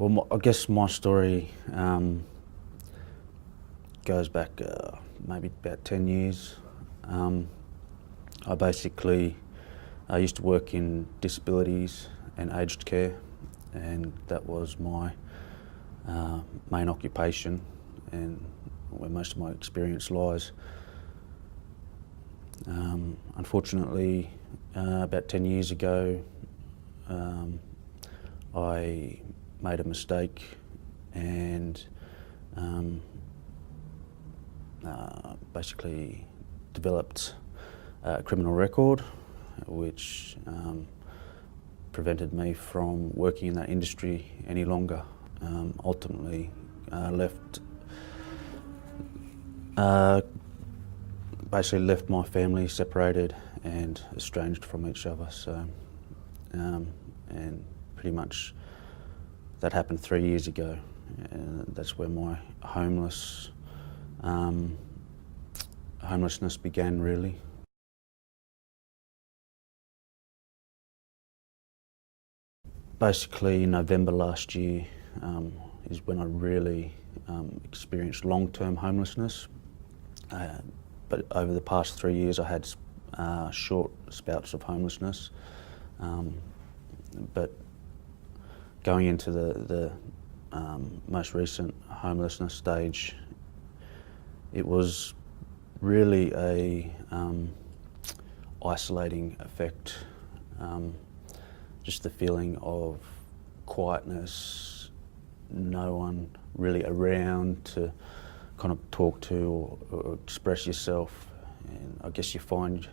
Well, I guess my story goes back maybe about 10 years. I used to work in disabilities and aged care, and that was my main occupation and where most of my experience lies. Unfortunately, about 10 years ago, I made a mistake and basically developed a criminal record, which prevented me from working in that industry any longer. Ultimately, basically left my family separated and estranged from each other. So, and pretty much that happened 3 years ago, and that's where my homelessness began, really. Basically, November last year is when I really experienced long-term homelessness. But over the past 3 years, I had short spouts of homelessness. But going into the most recent homelessness stage, it was really a isolating effect. Just the feeling of quietness, no one really around to kind of talk to or express yourself, and I guess you find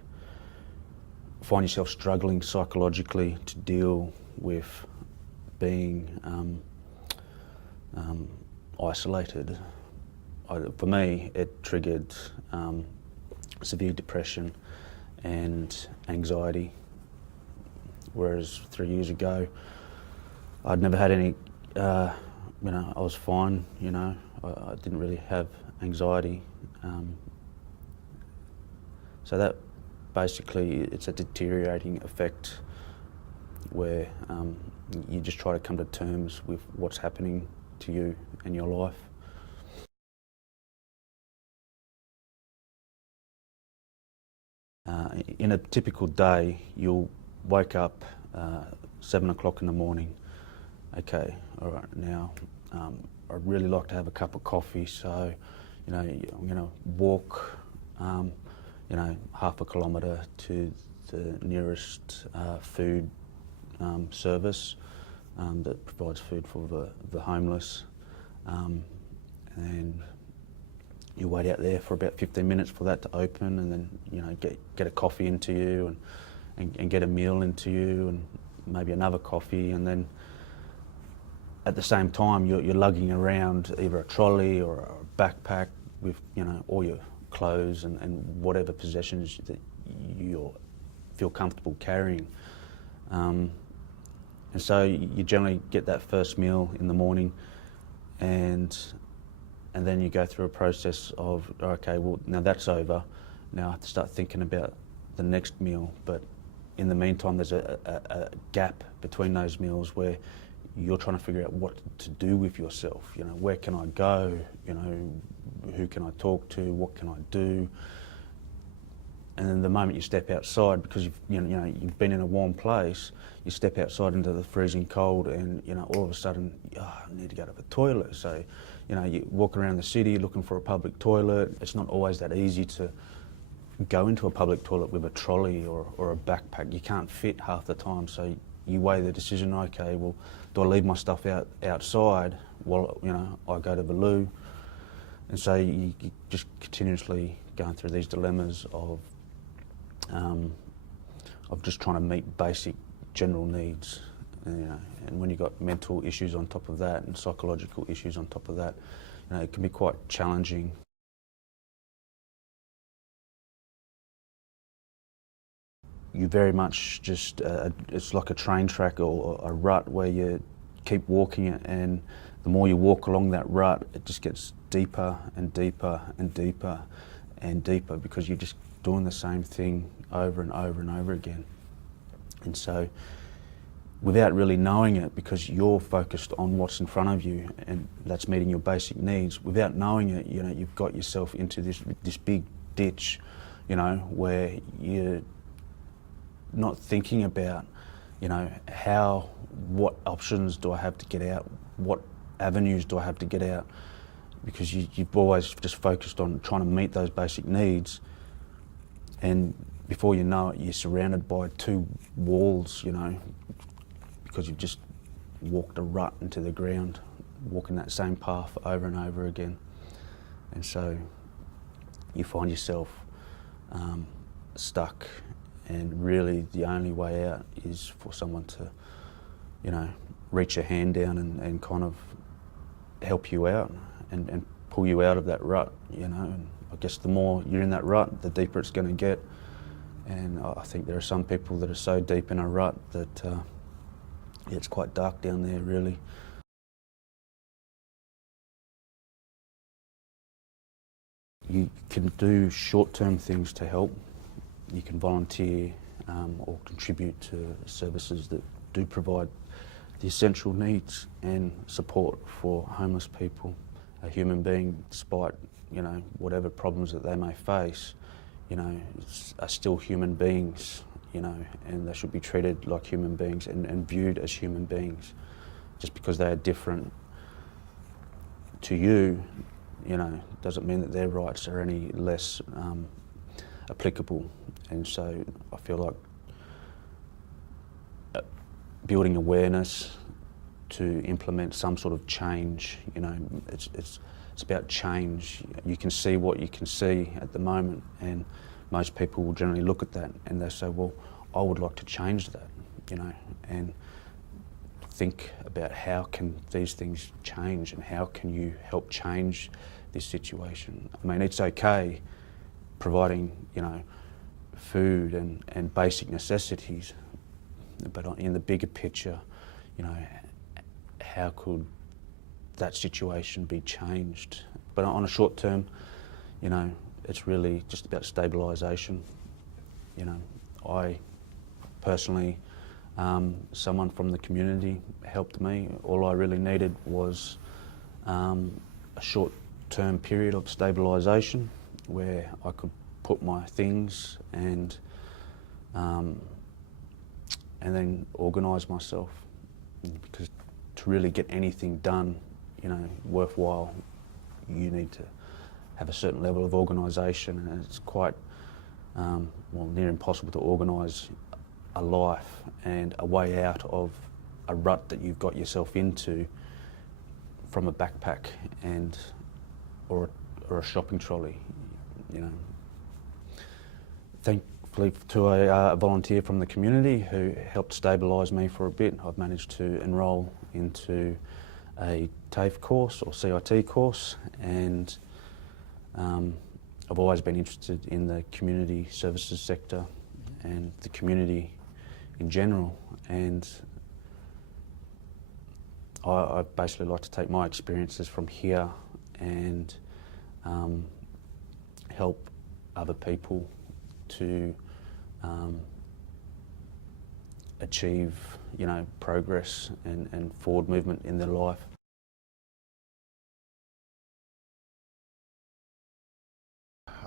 yourself struggling psychologically to deal with being isolated. For me, it triggered severe depression and anxiety, whereas 3 years ago I'd never had any, I was fine, I didn't really have anxiety. So that basically, it's a deteriorating effect where you just try to come to terms with what's happening to you in your life. In a typical day, you'll wake up 7 o'clock in the morning. Okay, all right, now I'd really like to have a cup of coffee, so I'm going to walk half a kilometre to the nearest food service that provides food for the homeless, and you wait out there for about 15 minutes for that to open, and then get a coffee into you and get a meal into you, and maybe another coffee, and then at the same time you're lugging around either a trolley or a backpack with all your clothes and whatever possessions that you feel comfortable carrying. And so you generally get that first meal in the morning, and then you go through a process of, okay, well, now that's over. Now I have to start thinking about the next meal. But in the meantime, there's a gap between those meals where you're trying to figure out what to do with yourself. Where can I go? Who can I talk to? What can I do? And then the moment you step outside, because you've been in a warm place, you step outside into the freezing cold, and all of a sudden, I need to go to the toilet. So, you walk around the city looking for a public toilet. It's not always that easy to go into a public toilet with a trolley or a backpack. You can't fit half the time, so you weigh the decision. Okay, well, do I leave my stuff outside while I go to the loo? And so you just continuously going through these dilemmas of just trying to meet basic general needs, and when you've got mental issues on top of that and psychological issues on top of that, it can be quite challenging. You very much just, it's like a train track or a rut where you keep walking it, and the more you walk along that rut, it just gets deeper and deeper and deeper and deeper, because you're just doing the same thing over and over and over again. And so without really knowing it, because you're focused on what's in front of you and that's meeting your basic needs. Without knowing it, you know, you've got yourself into this big ditch, you know, where you're not thinking about, you know, what options do I have to get out? What avenues do I have to get out? Because you've always just focused on trying to meet those basic needs, and before you know it, you're surrounded by two walls, you know, because you've just walked a rut into the ground, walking that same path over and over again. And so you find yourself stuck, and really the only way out is for someone to, you know, reach a hand down and kind of help you out and pull you out of that rut, you know. And I guess the more you're in that rut, the deeper it's going to get. And I think there are some people that are so deep in a rut that it's quite dark down there, really. You can do short-term things to help. You can volunteer or contribute to services that do provide the essential needs and support for homeless people. A human being, despite, you know, whatever problems that they may face, you know, are still human beings, you know, and they should be treated like human beings and viewed as human beings. Just because they are different to you, you know, doesn't mean that their rights are any less applicable. And so I feel like building awareness to implement some sort of change, you know, it's about change. You can see what you can see at the moment, and most people will generally look at that and they say, well, I would like to change that, you know, and think about how can these things change and how can you help change this situation. I mean, it's okay providing, you know, food and basic necessities, but in the bigger picture, you know, how could that situation be changed? But on a short term, you know, it's really just about stabilisation. You know, I personally, someone from the community helped me. All I really needed was a short-term period of stabilisation where I could put my things and then organise myself. Because to really get anything done, you know, worthwhile, you need to have a certain level of organisation, and it's quite, well, near impossible to organise a life and a way out of a rut that you've got yourself into from a backpack or a shopping trolley, you know. Thankfully to a volunteer from the community who helped stabilise me for a bit, I've managed to enrol into a TAFE course or CIT course, and I've always been interested in the community services sector and the community in general, and I basically like to take my experiences from here and help other people to achieve, you know, progress and forward movement in their life.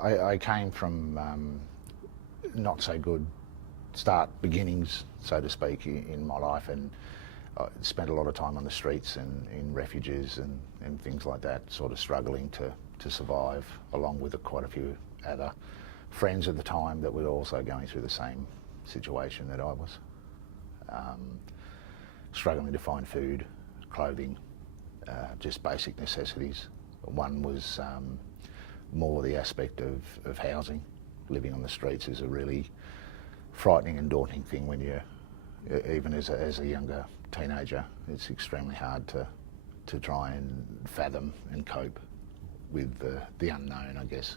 I came from not so good beginnings, so to speak, in my life, and I spent a lot of time on the streets and in refuges and things like that, sort of struggling to survive, along with quite a few other friends at the time that were also going through the same situation that I was. Struggling to find food, clothing, just basic necessities. One was more the aspect of housing. Living on the streets is a really frightening and daunting thing when you're, even as a younger teenager. It's extremely hard to try and fathom and cope with the unknown, I guess,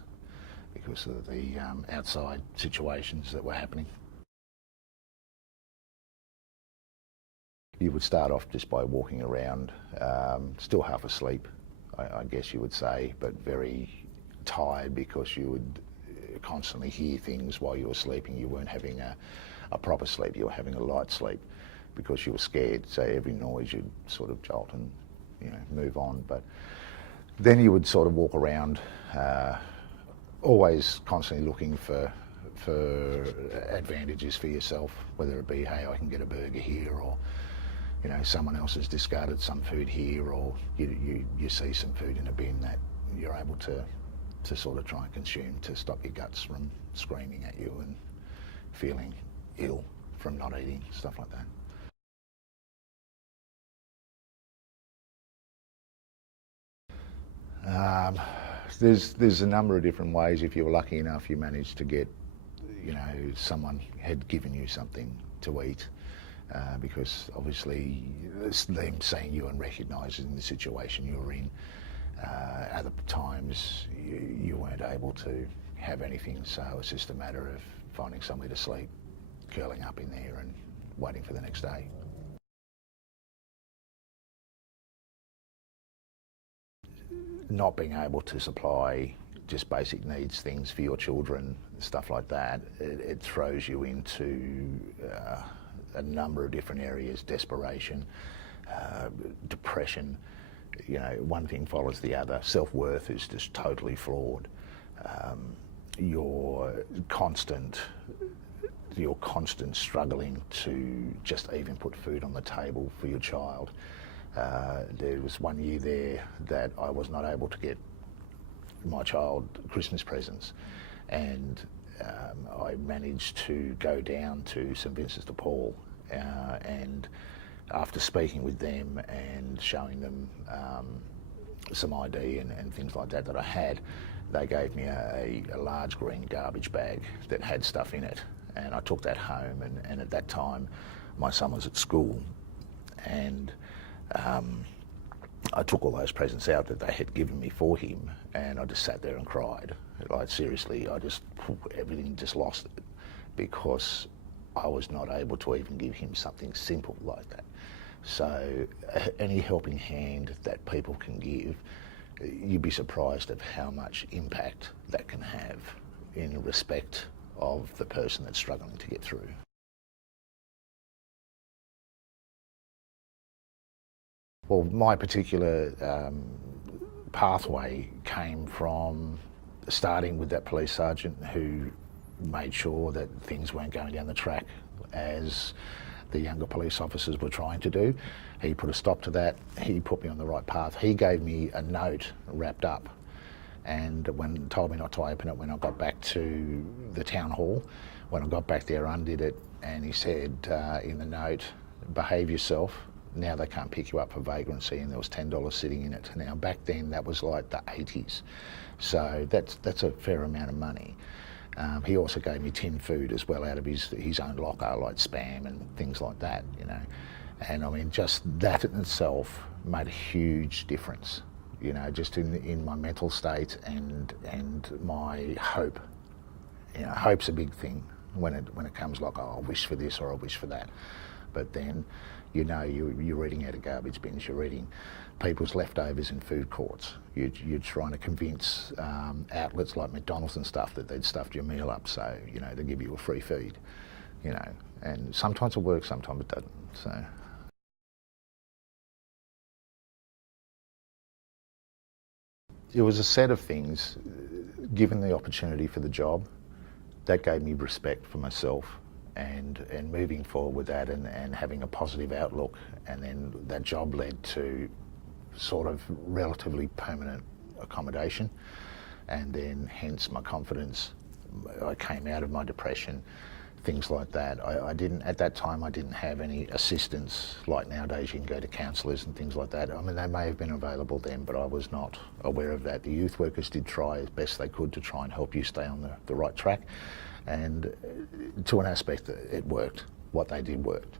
because of the outside situations that were happening. You would start off just by walking around, still half asleep, I guess you would say, but very tired because you would constantly hear things while you were sleeping. You weren't having a proper sleep, you were having a light sleep. because you were scared. So every noise you'd sort of jolt and move on. But then you would sort of walk around, always constantly looking for advantages for yourself, whether it be, hey, I can get a burger here, or someone else has discarded some food here, or you see some food in a bin that you're able to sort of try and consume to stop your guts from screaming at you and feeling ill from not eating, stuff like that. There's a number of different ways. If you were lucky enough, you managed to get, someone had given you something to eat, because obviously it's them seeing you and recognising the situation you were in. Other times you weren't able to have anything, so it's just a matter of finding somewhere to sleep, curling up in there and waiting for the next day. Not being able to supply just basic needs, things for your children, stuff like that, it throws you into a number of different areas: desperation, depression. One thing follows the other. Self-worth is just totally flawed. Your constant struggling to just even put food on the table for your child. There was one year there that I was not able to get my child Christmas presents, and I managed to go down to St Vincent de Paul, and after speaking with them and showing them some ID and things like that I had, they gave me a large green garbage bag that had stuff in it, and I took that home, and at that time my son was at school, and I took all those presents out that they had given me for him, and I just sat there and cried. Like, seriously, everything just lost it, because I was not able to even give him something simple like that. So any helping hand that people can give, you'd be surprised of how much impact that can have in respect of the person that's struggling to get through. Well, my particular pathway came from starting with that police sergeant who made sure that things weren't going down the track as the younger police officers were trying to do. He put a stop to that. He put me on the right path. He gave me a note wrapped up, and told me not to open it when I got back to the town hall. When I got back there, I undid it, and he said in the note, behave yourself. Now they can't pick you up for vagrancy, and there was $10 sitting in it. Now back then that was like the 80s, so that's a fair amount of money. He also gave me tin food as well out of his own locker, like Spam and things like that, And I mean, just that in itself made a huge difference, just in my mental state and my hope. Hope's a big thing when it comes like, oh, I wish for this or I wish for that. But then, you're eating out of garbage bins, you're eating people's leftovers in food courts. You're trying to convince outlets like McDonald's and stuff that they'd stuffed your meal up, so they give you a free feed, and sometimes it works, sometimes it doesn't. So it was a set of things. Given the opportunity for the job, that gave me respect for myself, and moving forward with that and having a positive outlook, and then that job led to sort of relatively permanent accommodation, and then hence my confidence. I came out of my depression, things like that. At that time I didn't have any assistance like nowadays. You can go to counsellors and things like that. I mean, they may have been available then, but I was not aware of that. The youth workers did try as best they could to try and help you stay on the right track, and to an aspect it worked. What they did worked,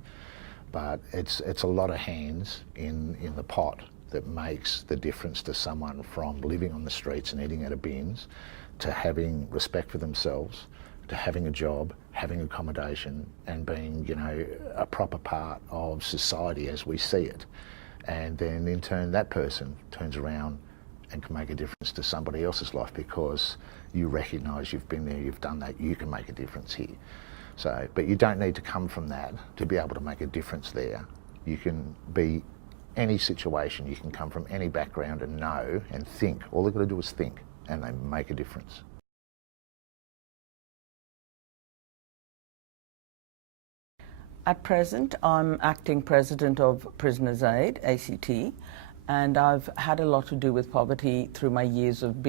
but it's a lot of hands in the pot that makes the difference to someone from living on the streets and eating out of bins to having respect for themselves, to having a job, having accommodation, and being, a proper part of society as we see it. And then in turn that person turns around and can make a difference to somebody else's life, because you recognise you've been there, you've done that, you can make a difference here. So, but you don't need to come from that to be able to make a difference there. You can be any situation, you can come from any background and know and think. All they've got to do is think and they make a difference. At present, I'm acting president of Prisoners Aid, ACT, and I've had a lot to do with poverty through my years of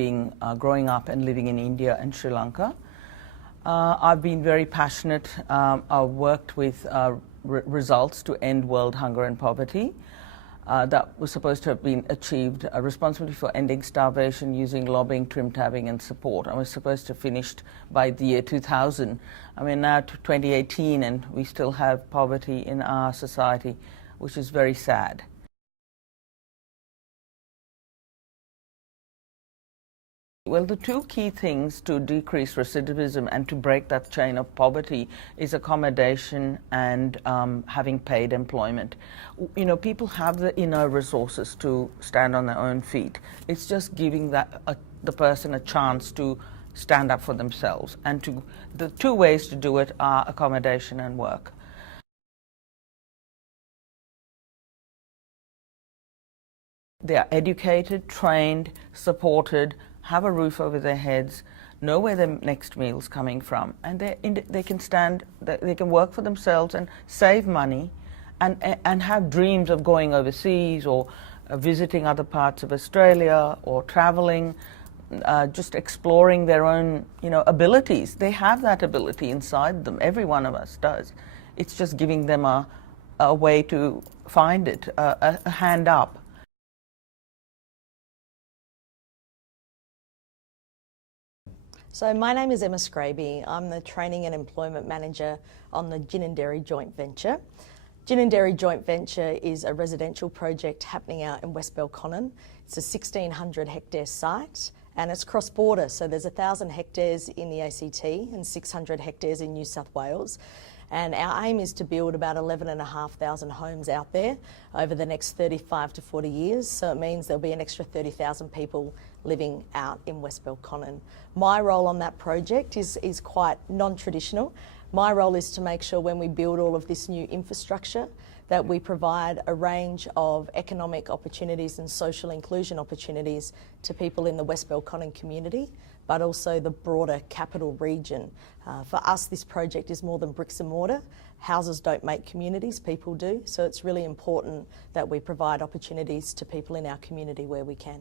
growing up and living in India and Sri Lanka. I've been very passionate. I've worked with results to end world hunger and poverty. That was supposed to have been achieved, responsibility for ending starvation using lobbying, trim tabbing and support. I was supposed to have finished by the year 2000. I mean, now to 2018 and we still have poverty in our society, which is very sad. Well, the two key things to decrease recidivism and to break that chain of poverty is accommodation and having paid employment. You know, people have the inner resources to stand on their own feet. It's just giving the person a chance to stand up for themselves. And the two ways to do it are accommodation and work. They are educated, trained, supported, have a roof over their heads, know where their next meal's coming from, and they can work for themselves and save money and have dreams of going overseas or visiting other parts of Australia or traveling, just exploring their own, abilities. They have that ability inside them. Every one of us does. It's just giving them a way to find it, a hand up. So my name is Emma Scraby. I'm the Training and Employment Manager on the Gin and Dairy Joint Venture. Gin and Dairy Joint Venture is a residential project happening out in West Belconnen. It's a 1,600 hectare site and it's cross-border, so there's 1,000 hectares in the ACT and 600 hectares in New South Wales. And our aim is to build about 11,500 homes out there over the next 35 to 40 years. So it means there'll be an extra 30,000 people living out in West Belconnen. My role on that project is quite non-traditional. My role is to make sure when we build all of this new infrastructure that we provide a range of economic opportunities and social inclusion opportunities to people in the West Belconnen community, but also the broader capital region. For us, this project is more than bricks and mortar. Houses don't make communities, people do. So it's really important that we provide opportunities to people in our community where we can.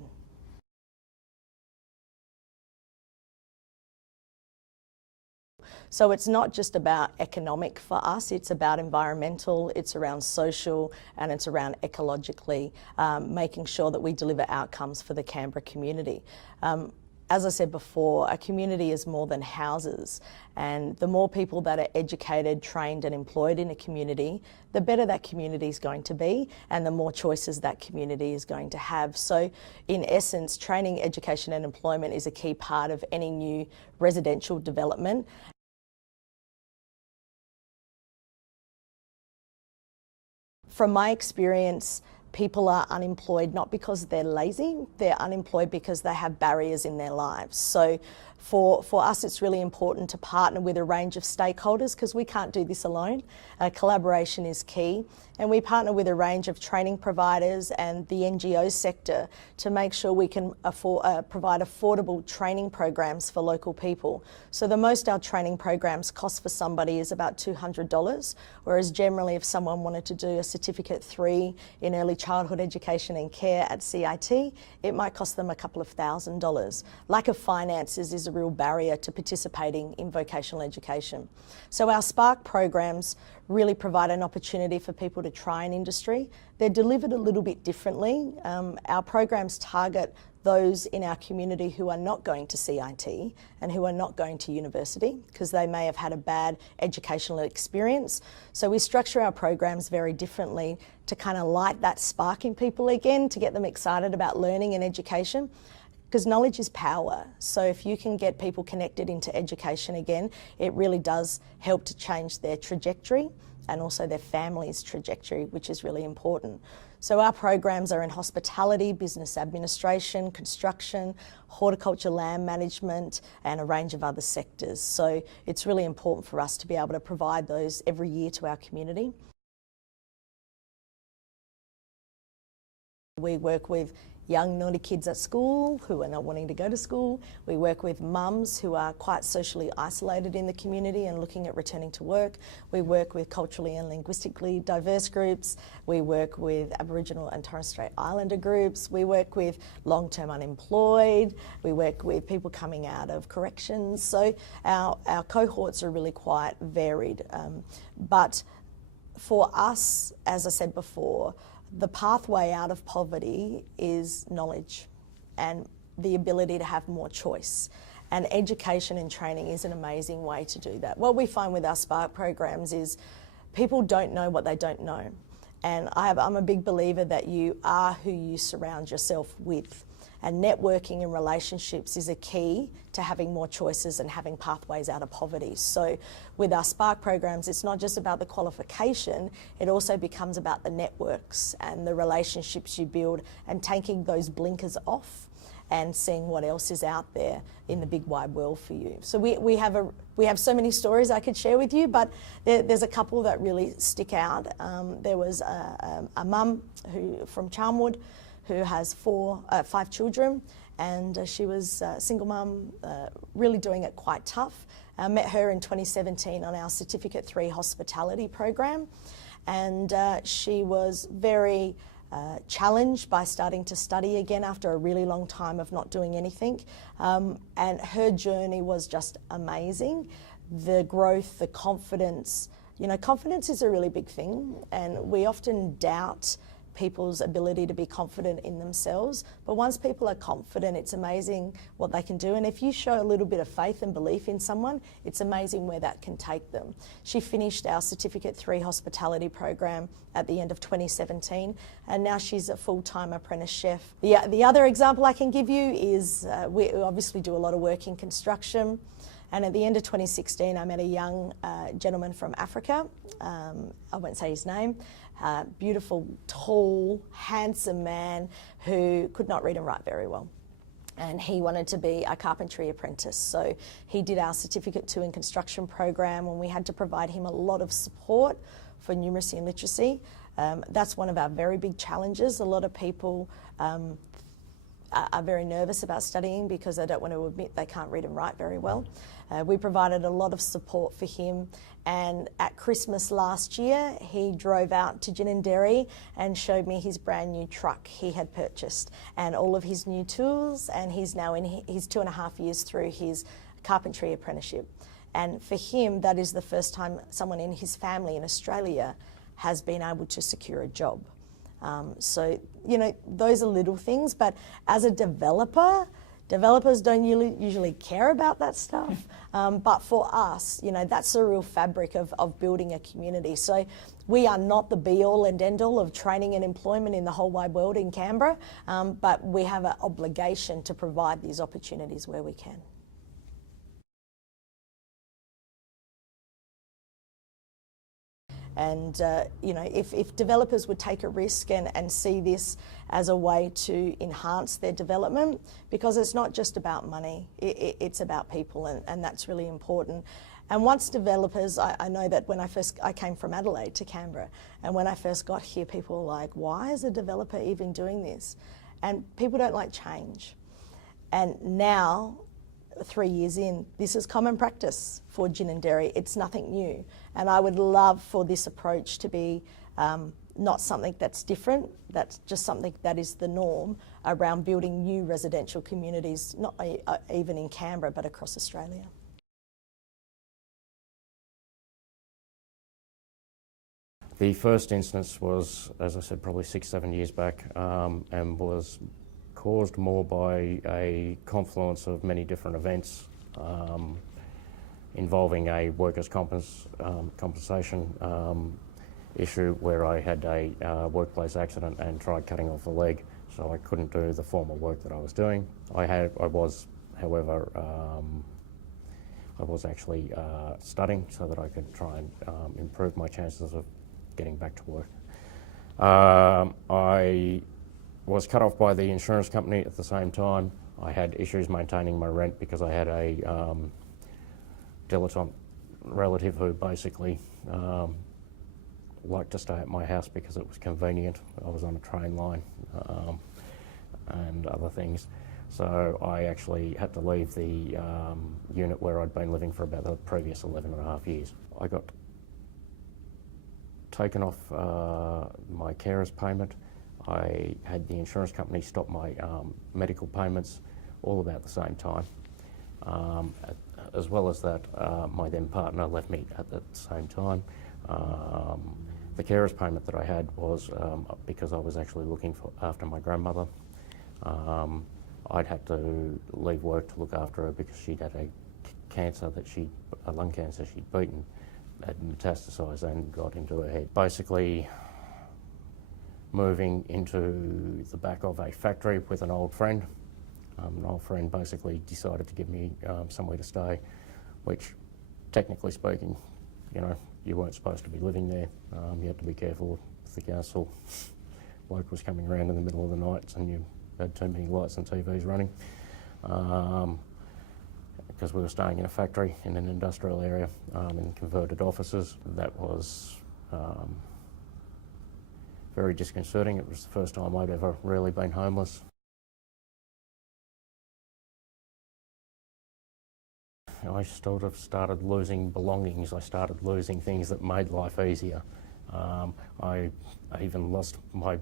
So it's not just about economic for us, it's about environmental, it's around social, and it's around ecologically, making sure that we deliver outcomes for the Canberra community. As I said before, a community is more than houses, and the more people that are educated, trained and employed in a community, the better that community is going to be and the more choices that community is going to have. So in essence, training, education and employment is a key part of any new residential development. From my experience, people are unemployed not because they're lazy, they're unemployed because they have barriers in their lives. So for us, it's really important to partner with a range of stakeholders because we can't do this alone. Collaboration is key. And we partner with a range of training providers and the NGO sector to make sure we can provide affordable training programs for local people. So the most our training programs cost for somebody is about $200, whereas generally if someone wanted to do a Certificate 3 in early childhood education and care at CIT, it might cost them a couple of $1,000s. Lack of finances is a real barrier to participating in vocational education. So our Spark programs really provide an opportunity for people to try an industry. They're delivered a little bit differently. Our programs target those in our community who are not going to CIT and who are not going to university because they may have had a bad educational experience. So we structure our programs very differently to kind of light that spark in people again, to get them excited about learning and education. Because knowledge is power. So if you can get people connected into education again, it really does help to change their trajectory and also their family's trajectory, which is really important. So our programs are in hospitality, business administration, construction, horticulture, land management, and a range of other sectors. So it's really important for us to be able to provide those every year to our community. We work with young naughty kids at school who are not wanting to go to school. We work with mums who are quite socially isolated in the community and looking at returning to work. We work with culturally and linguistically diverse groups. We work with Aboriginal and Torres Strait Islander groups. We work with long-term unemployed. We work with people coming out of corrections. So our cohorts are really quite varied. But for us, as I said before, the pathway out of poverty is knowledge and the ability to have more choice. And education and training is an amazing way to do that. What we find with our Spark programs is people don't know what they don't know. And I'm a big believer that you are who you surround yourself with. And networking and relationships is a key to having more choices and having pathways out of poverty. So with our Spark programs, it's not just about the qualification, it also becomes about the networks and the relationships you build and taking those blinkers off and seeing what else is out there in the big wide world for you. So we have so many stories I could share with you, but there's a couple that really stick out. There was a mum from Charnwood who has 5 children, and she was a single mum, really doing it quite tough. I met her in 2017 on our Certificate 3 hospitality program, and she was very challenged by starting to study again after a really long time of not doing anything, and her journey was just amazing. The growth, the confidence, confidence is a really big thing, and we often doubt people's ability to be confident in themselves. But once people are confident, it's amazing what they can do. And if you show a little bit of faith and belief in someone, it's amazing where that can take them. She finished our Certificate 3 hospitality program at the end of 2017, and now she's a full-time apprentice chef. The other example I can give you is we obviously do a lot of work in construction. And at the end of 2016, I met a young gentleman from Africa. I won't say his name. Beautiful, tall, handsome man who could not read and write very well. And he wanted to be a carpentry apprentice. So he did our Certificate 2 in construction program, and we had to provide him a lot of support for numeracy and literacy. That's one of our very big challenges. A lot of people are very nervous about studying because they don't want to admit they can't read and write very well. We provided a lot of support for him, and at Christmas last year he drove out to Ginninderry and showed me his brand new truck he had purchased and all of his new tools, and he's now in his 2.5 years through his carpentry apprenticeship. And for him, that is the first time someone in his family in Australia has been able to secure a job. So, those are little things, but as a developer, developers don't usually care about that stuff. But for us, that's the real fabric of building a community. So we are not the be-all and end-all of training and employment in the whole wide world in Canberra, but we have an obligation to provide these opportunities where we can. And if developers would take a risk and see this as a way to enhance their development, because it's not just about money, it's about people, and that's really important. And once developers, I know that when I came from Adelaide to Canberra, and when I first got here, people were like, why is a developer even doing this? And people don't like change. And now, 3 years in, this is common practice for Ginninderry. It's nothing new. And I would love for this approach to be not something that's different, that's just something that is the norm around building new residential communities, not even in Canberra, but across Australia. The first instance was, as I said, probably 6-7 years back, and was caused more by a confluence of many different events involving a workers' compensation issue where I had a workplace accident and tried cutting off a leg, so I couldn't do the formal work that I was doing. I was, however, I was actually studying so that I could try and improve my chances of getting back to work. I was cut off by the insurance company at the same time. I had issues maintaining my rent because I had a dilettante relative who basically liked to stay at my house because it was convenient. I was on a train line and other things. So I actually had to leave the unit where I'd been living for about the previous 11 and a half years. I got taken off my carer's payment. I had the insurance company stop my medical payments all about the same time. As well as that, my then partner left me at the same time. The carer's payment that I had was because I was actually looking after my grandmother. I'd had to leave work to look after her because she'd had a lung cancer she'd beaten, had metastasised and got into her head. Basically, moving into the back of a factory with an old friend. An old friend basically decided to give me somewhere to stay, which, technically speaking, you know, you weren't supposed to be living there. You had to be careful with the council. Bloke was coming around in the middle of the night and you had too many lights and TVs running. Because we were staying in a factory in an industrial area in converted offices. That was very disconcerting. It was the first time I'd ever really been homeless. I sort of started losing belongings. I started losing things that made life easier. I even lost my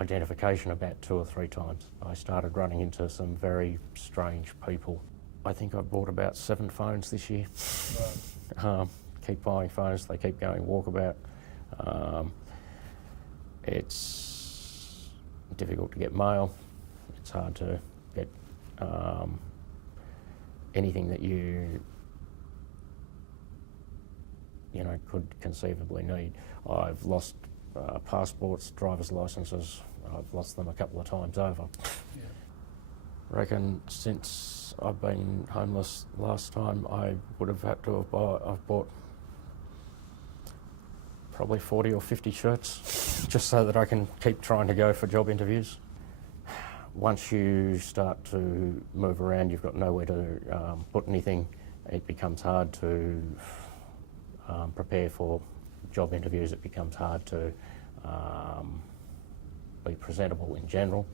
identification about 2 or 3 times. I started running into some very strange people. I think I bought about 7 phones this year. Right. Keep buying phones, they keep going walkabout. It's difficult to get mail. It's hard to get anything that you could conceivably need. I've lost passports, driver's licences. I've lost them a couple of times over. Yeah. I reckon since I've been homeless last time, I would have had to have I've bought probably 40 or 50 shirts just so that I can keep trying to go for job interviews. Once you start to move around, you've got nowhere to put anything. It becomes hard to prepare for job interviews. It becomes hard to be presentable in general.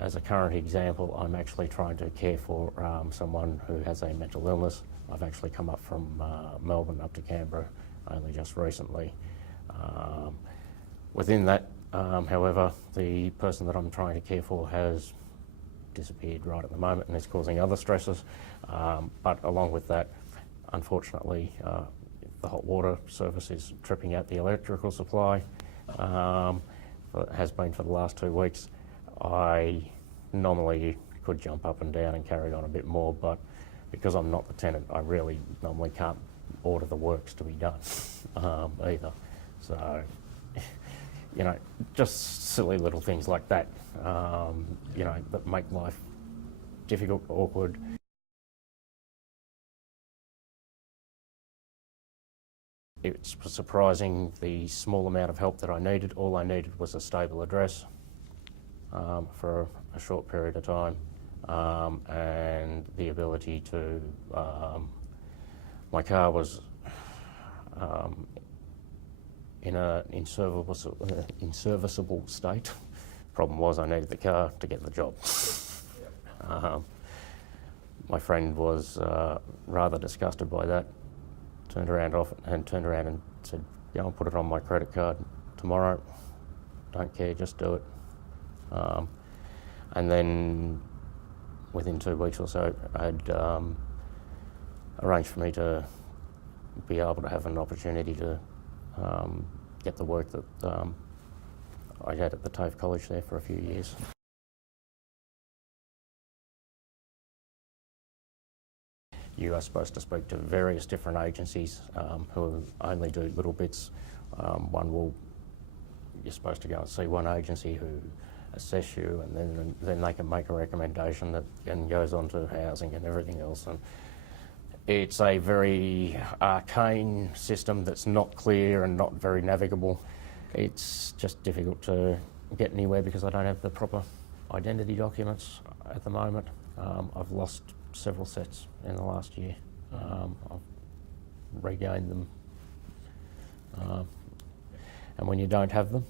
As a current example, I'm actually trying to care for someone who has a mental illness. I've actually come up from Melbourne up to Canberra only just recently. Within that, however, the person that I'm trying to care for has disappeared right at the moment and is causing other stresses. But along with that, unfortunately, the hot water service is tripping out the electrical supply. It has been for the last 2 weeks. I normally could jump up and down and carry on a bit more, but because I'm not the tenant, I really normally can't order the works to be done either. So, just silly little things like that, that make life difficult, awkward. It's surprising the small amount of help that I needed. All I needed was a stable address for a short period of time and the ability to, my car was in an inserviceable state. Problem was I needed the car to get the job. My friend was rather disgusted by that, turned around and said, "Yeah, I'll put it on my credit card tomorrow. Don't care, just do it." And then within 2 weeks or so, I'd arranged for me to be able to have an opportunity to get the work that I had at the TAFE College there for a few years. You are supposed to speak to various different agencies who only do little bits. You're supposed to go and see one agency who assess you, and then they can make a recommendation that then goes on to housing and everything else. And it's a very arcane system that's not clear and not very navigable. It's just difficult to get anywhere because I don't have the proper identity documents at the moment. I've lost several sets in the last year. I've regained them. And when you don't have them,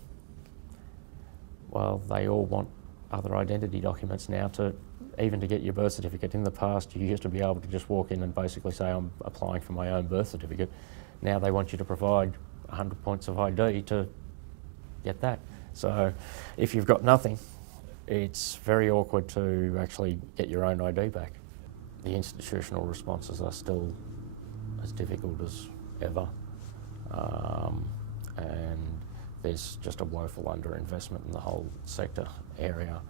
well, they all want other identity documents now even to get your birth certificate. In the past, you used to be able to just walk in and basically say, I'm applying for my own birth certificate. Now they want you to provide 100 points of ID to get that. So if you've got nothing, it's very awkward to actually get your own ID back. The institutional responses are still as difficult as ever. And there's just a woeful underinvestment in the whole sector area.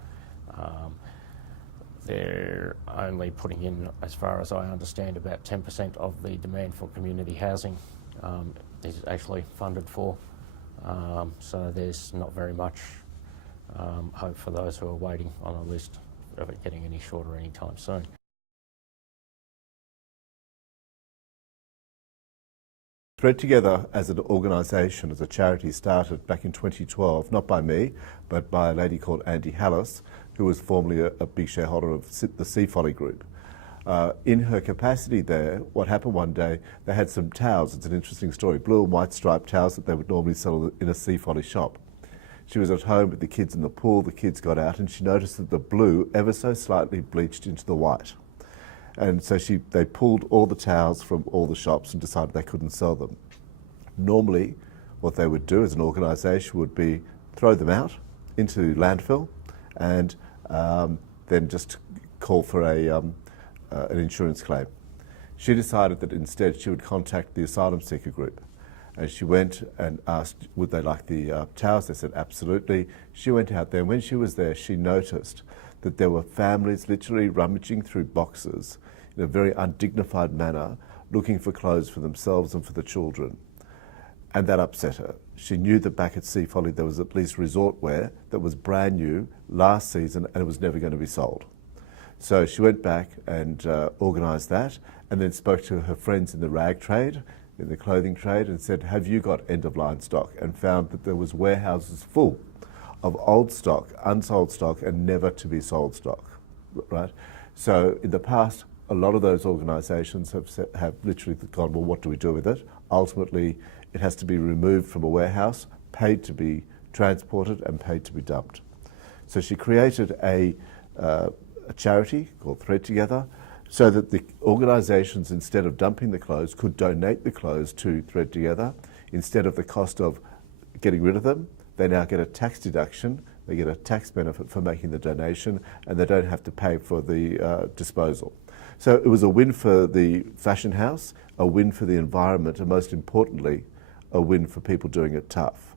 They're only putting in, as far as I understand, about 10% of the demand for community housing is actually funded for. So there's not very much hope for those who are waiting on a list of it getting any shorter anytime soon. Thread Together as an organisation, as a charity, started back in 2012, not by me, but by a lady called Aunty Ros, who was formerly a big shareholder of the Sea Folly Group. In her capacity there, what happened one day, they had some towels, it's an interesting story, blue and white striped towels that they would normally sell in a Sea Folly shop. She was at home with the kids in the pool, the kids got out, and she noticed that the blue ever so slightly bleached into the white. And so they pulled all the towels from all the shops and decided they couldn't sell them. Normally, what they would do as an organisation would be throw them out into landfill and then just call for an insurance claim. She decided that instead she would contact the asylum seeker group. And she went and asked, would they like the towels? They said, absolutely. She went out there, and when she was there, she noticed that there were families literally rummaging through boxes in a very undignified manner, looking for clothes for themselves and for the children. And that upset her. She knew that back at Sea Folly there was at least resort wear that was brand new last season and it was never going to be sold. So she went back and organised that, and then spoke to her friends in the rag trade, in the clothing trade, and said, have you got end-of-line stock? And found that there was warehouses full of old stock, unsold stock, and never to be sold stock, right? So in the past, a lot of those organisations have literally gone, well, what do we do with it? Ultimately, it has to be removed from a warehouse, paid to be transported, and paid to be dumped. So she created a charity called Thread Together, so that the organisations, instead of dumping the clothes, could donate the clothes to Thread Together. Instead of the cost of getting rid of them, they now get a tax deduction, they get a tax benefit for making the donation, and they don't have to pay for the disposal. So it was a win for the fashion house, a win for the environment, and most importantly, a win for people doing it tough.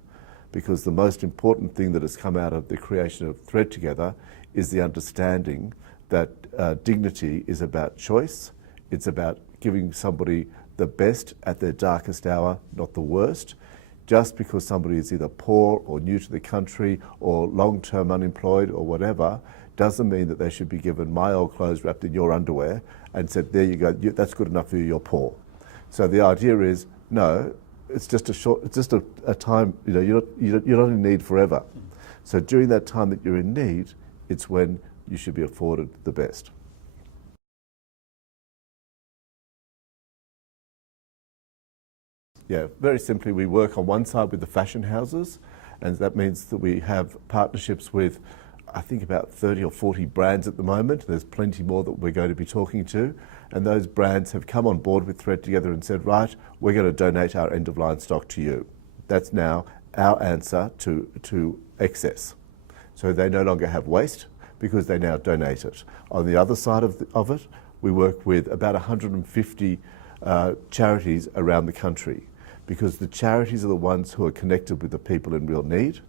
Because the most important thing that has come out of the creation of Thread Together is the understanding that dignity is about choice. It's about giving somebody the best at their darkest hour, not the worst. Just because somebody is either poor or new to the country or long-term unemployed or whatever, doesn't mean that they should be given my old clothes wrapped in your underwear and said, there you go, that's good enough for you, you're poor. So the idea is, no, it's just a time, you're not in need forever. So during that time that you're in need, it's when you should be afforded the best. Yeah, very simply, we work on one side with the fashion houses, and that means that we have partnerships with, I think, about 30 or 40 brands at the moment. There's plenty more that we're going to be talking to, and those brands have come on board with Thread Together and said, right, we're going to donate our end-of-line stock to you. That's now our answer to excess. So they no longer have waste, because they now donate it. On the other side of it, we work with about 150 charities around the country, because the charities are the ones who are connected with the people in real need.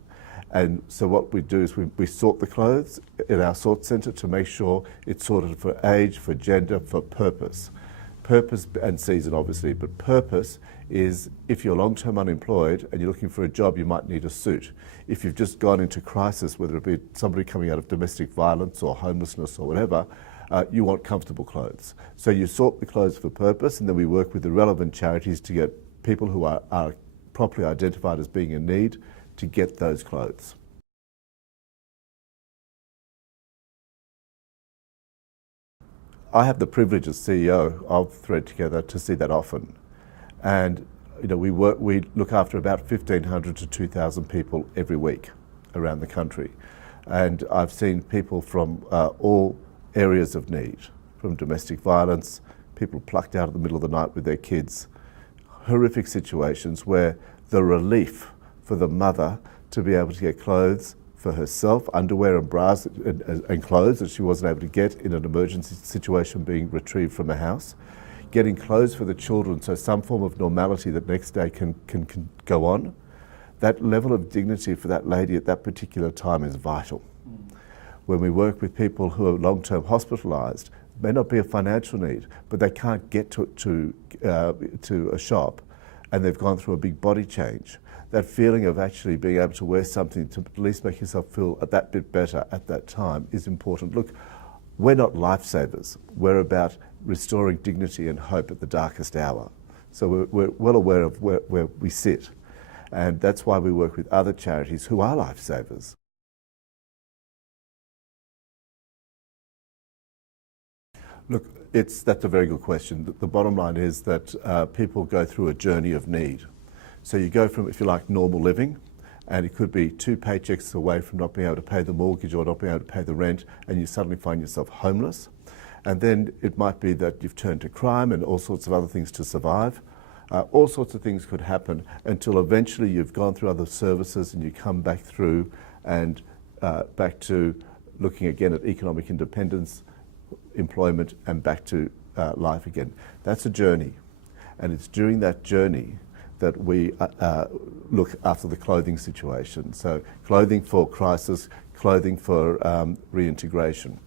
And so what we do is we sort the clothes at our sort centre to make sure it's sorted for age, for gender, for purpose. Purpose and season, obviously, but purpose is if you're long-term unemployed and you're looking for a job, you might need a suit. If you've just gone into crisis, whether it be somebody coming out of domestic violence or homelessness or whatever, you want comfortable clothes. So you sort the clothes for purpose, and then we work with the relevant charities to get people who are properly identified as being in need to get those clothes. I have the privilege as CEO of Thread Together to see that often, and we look after about 1,500 to 2,000 people every week around the country, and I've seen people from all areas of need, from domestic violence, people plucked out of the middle of the night with their kids, horrific situations where the relief for the mother to be able to get clothes for herself, underwear and bras and clothes that she wasn't able to get in an emergency situation being retrieved from a house, getting clothes for the children so some form of normality that next day can go on. That level of dignity for that lady at that particular time is vital. When we work with people who are long-term hospitalised, it may not be a financial need, but they can't get to a shop and they've gone through a big body change. That feeling of actually being able to wear something to at least make yourself feel a that bit better at that time is important. Look, we're not lifesavers. We're about restoring dignity and hope at the darkest hour. So we're well aware of where we sit. And that's why we work with other charities who are lifesavers. Look, that's a very good question. The bottom line is that people go through a journey of need. So you go from, if you like, normal living, and it could be 2 paychecks away from not being able to pay the mortgage or not being able to pay the rent, and you suddenly find yourself homeless. And then it might be that you've turned to crime and all sorts of other things to survive. All sorts of things could happen until eventually you've gone through other services and you come back through and back to looking again at economic independence, employment, and back to life again. That's a journey. And it's during that journey that we look after the clothing situation. So clothing for crisis, clothing for reintegration.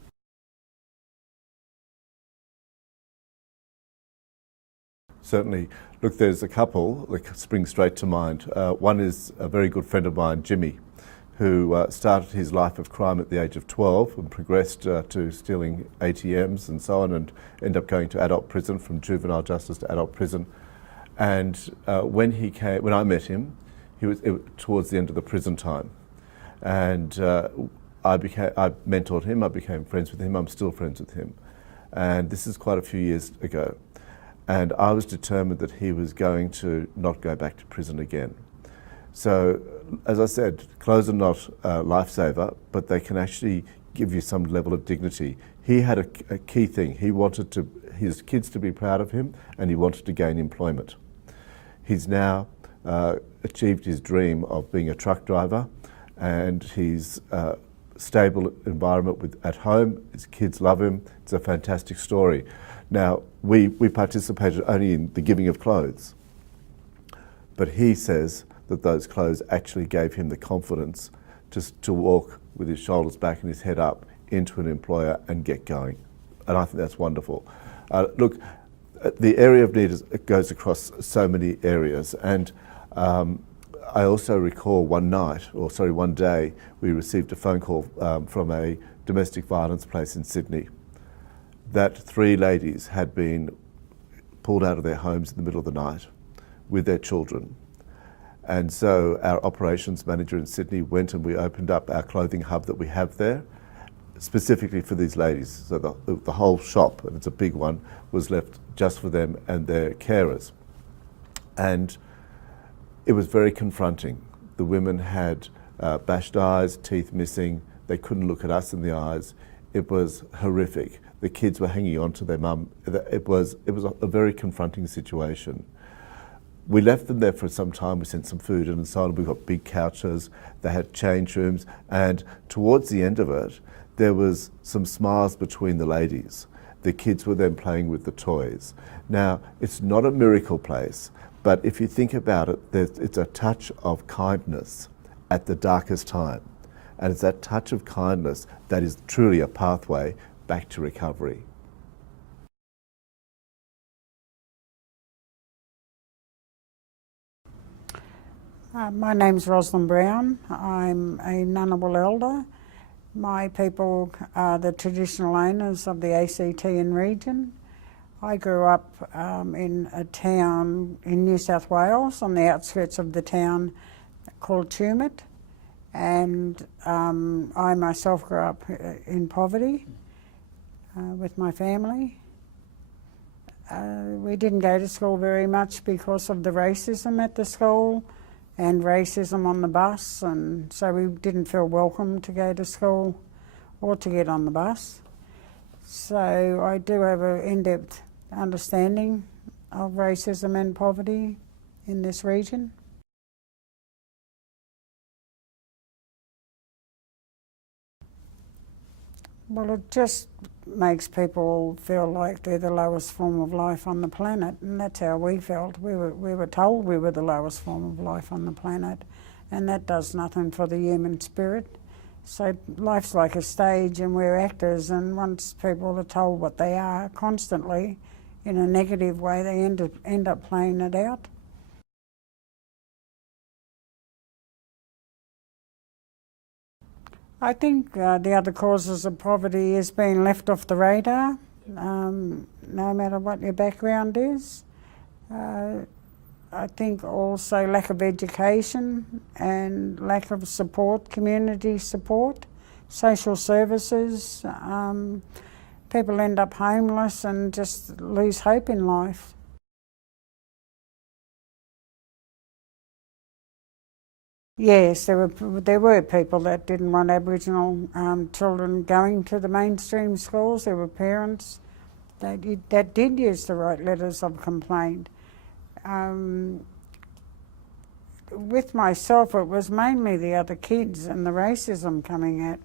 Certainly. Look, there's a couple that spring straight to mind. One is a very good friend of mine, Jimmy, who started his life of crime at the age of 12 and progressed to stealing ATMs and so on, and ended up going to adult prison, from juvenile justice to adult prison. And when I met him, it was towards the end of the prison time, and I mentored him. I became friends with him. I'm still friends with him, and this is quite a few years ago. And I was determined that he was going to not go back to prison again. So, as I said, clothes are not a lifesaver, but they can actually give you some level of dignity. He had a key thing. He wanted his kids to be proud of him, and he wanted to gain employment. He's now achieved his dream of being a truck driver, and he's stable environment at home. His kids love him. It's a fantastic story. Now, we participated only in the giving of clothes, but he says that those clothes actually gave him the confidence to walk with his shoulders back and his head up into an employer and get going. And I think that's wonderful. Look, the area of need goes across so many areas, and I also recall one day, we received a phone call from a domestic violence place in Sydney that 3 ladies had been pulled out of their homes in the middle of the night with their children. And so our operations manager in Sydney went and we opened up our clothing hub that we have there, specifically for these ladies. So the whole shop, and it's a big one, was left just for them and their carers. And it was very confronting. The women had bashed eyes, teeth missing. They couldn't look at us in the eyes. It was horrific. The kids were hanging on to their mum. It was a very confronting situation. We left them there for some time. We sent some food and so on. We got big couches. They had change rooms. And towards the end of it, there was some smiles between the ladies. The kids were then playing with the toys. Now, it's not a miracle place, but if you think about it, it's a touch of kindness at the darkest time. And it's that touch of kindness that is truly a pathway back to recovery. My name's Rosalind Brown. I'm a Ngunnawal elder. My people are the traditional owners of the ACT and region. I grew up in a town in New South Wales on the outskirts of the town called Tumut, and I myself grew up in poverty with my family. We didn't go to school very much because of the racism at the school and racism on the bus, and so we didn't feel welcome to go to school or to get on the bus. So I do have an in-depth understanding of racism and poverty in this region. Well, it just makes people feel like they're the lowest form of life on the planet, and that's how we felt. We were told we were the lowest form of life on the planet, and that does nothing for the human spirit. So life's like a stage, and we're actors, and once people are told what they are constantly in a negative way, they end up playing it out. I think the other causes of poverty is being left off the radar, no matter what your background is. I think also lack of education and lack of support, community support, social services. People end up homeless and just lose hope in life. Yes, there were people that didn't want Aboriginal children going to the mainstream schools. There were parents that did use to write letters of complaint. With myself, it was mainly the other kids and the racism coming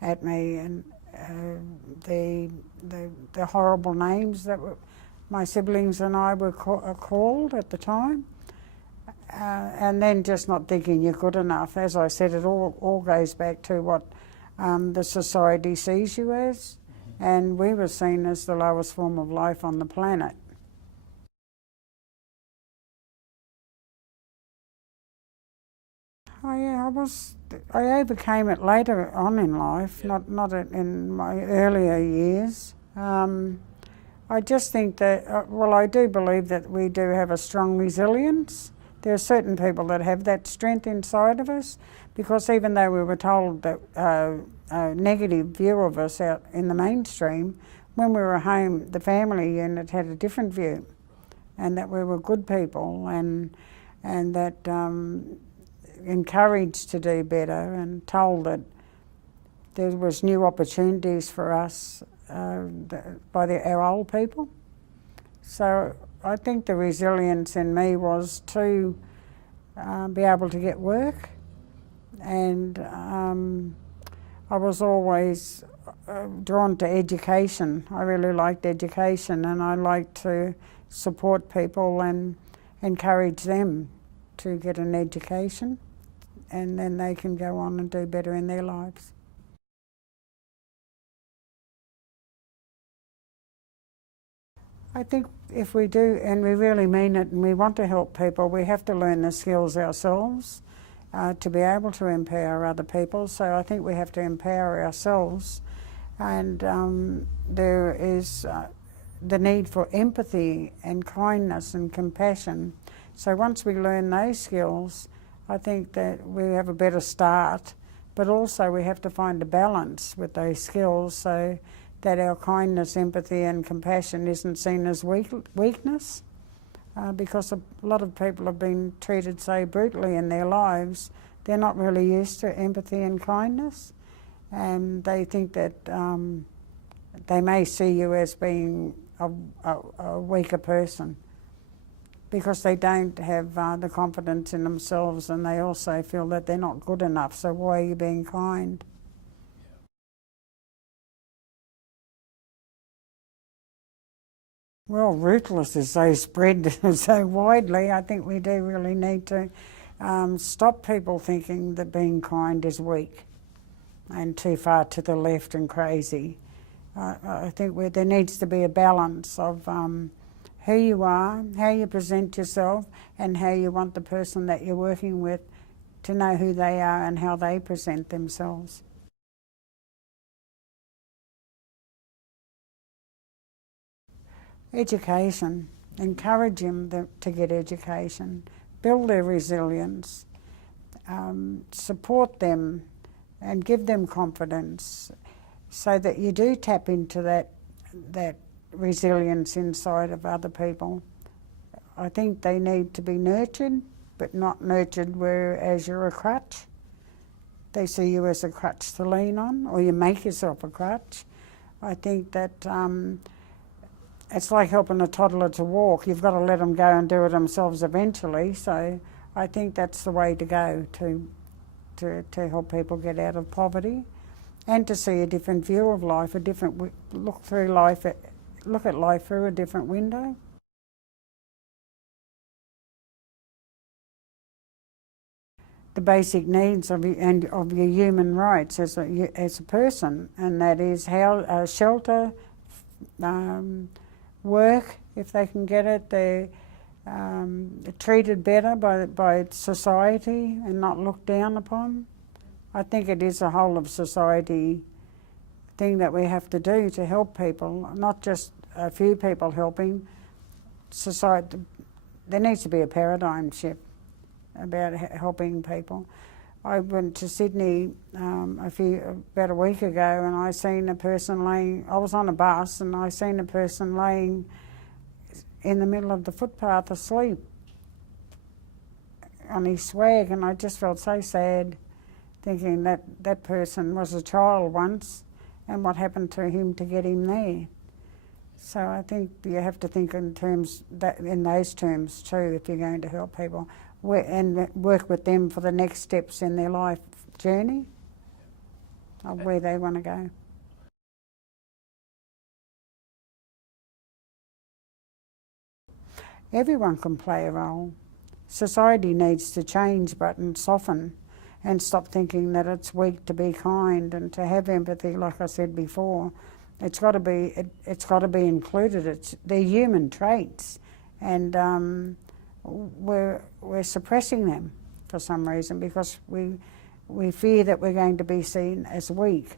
at me, and the horrible names that my siblings and I were called at the time. And then just not thinking you're good enough. As I said, it all goes back to what the society sees you as, and we were seen as the lowest form of life on the planet. I overcame it later on in life, not in my earlier years. I just think that, well, I do believe that we do have a strong resilience. There are certain people that have that strength inside of us, because even though we were told that a negative view of us out in the mainstream, when we were home, the family unit had a different view, and that we were good people, and that encouraged to do better, and told that there was new opportunities for us by our old people. So I think the resilience in me was to be able to get work, and I was always drawn to education. I really liked education, and I liked to support people and encourage them to get an education, and then they can go on and do better in their lives. I think if we do, and we really mean it, and we want to help people, we have to learn the skills ourselves to be able to empower other people. So I think we have to empower ourselves, and there is the need for empathy and kindness and compassion. So once we learn those skills, I think that we have a better start, but also we have to find a balance with those skills so that our kindness, empathy and compassion isn't seen as weakness, because a lot of people have been treated so brutally in their lives, they're not really used to empathy and kindness, and they think that they may see you as being a weaker person because they don't have the confidence in themselves, and they also feel that they're not good enough, so why are you being kind? Well, ruthless is so spread so widely. I think we do really need to stop people thinking that being kind is weak and too far to the left and crazy. I think there needs to be a balance of who you are, how you present yourself, and how you want the person that you're working with to know who they are and how they present themselves. Education. Encourage them to get education. Build their resilience. Support them and give them confidence so that you do tap into that resilience inside of other people. I think they need to be nurtured, but not nurtured whereas you're a crutch. They see you as a crutch to lean on, or you make yourself a crutch. I think that it's like helping a toddler to walk. You've got to let them go and do it themselves eventually. So I think that's the way to go to help people get out of poverty, and to see a different view of life, look at life through a different window. The basic needs of your human rights as a person, and that is shelter, work if they can get it. They're treated better by society and not looked down upon. I think it is a whole of society thing that we have to do to help people, not just a few people helping. Society, there needs to be a paradigm shift about helping people. I went to Sydney about a week ago, and I seen a person laying. I was on a bus, and I seen a person laying in the middle of the footpath asleep on his swag, and I just felt so sad, thinking that that person was a child once, and what happened to him to get him there. So I think you have to think in those terms too if you're going to help people, and work with them for the next steps in their life journey of where they want to go. Everyone can play a role. Society needs to change and soften, and stop thinking that it's weak to be kind and to have empathy. Like I said before, it's got to be included. They're human traits, and we're suppressing them for some reason because we fear that we're going to be seen as weak.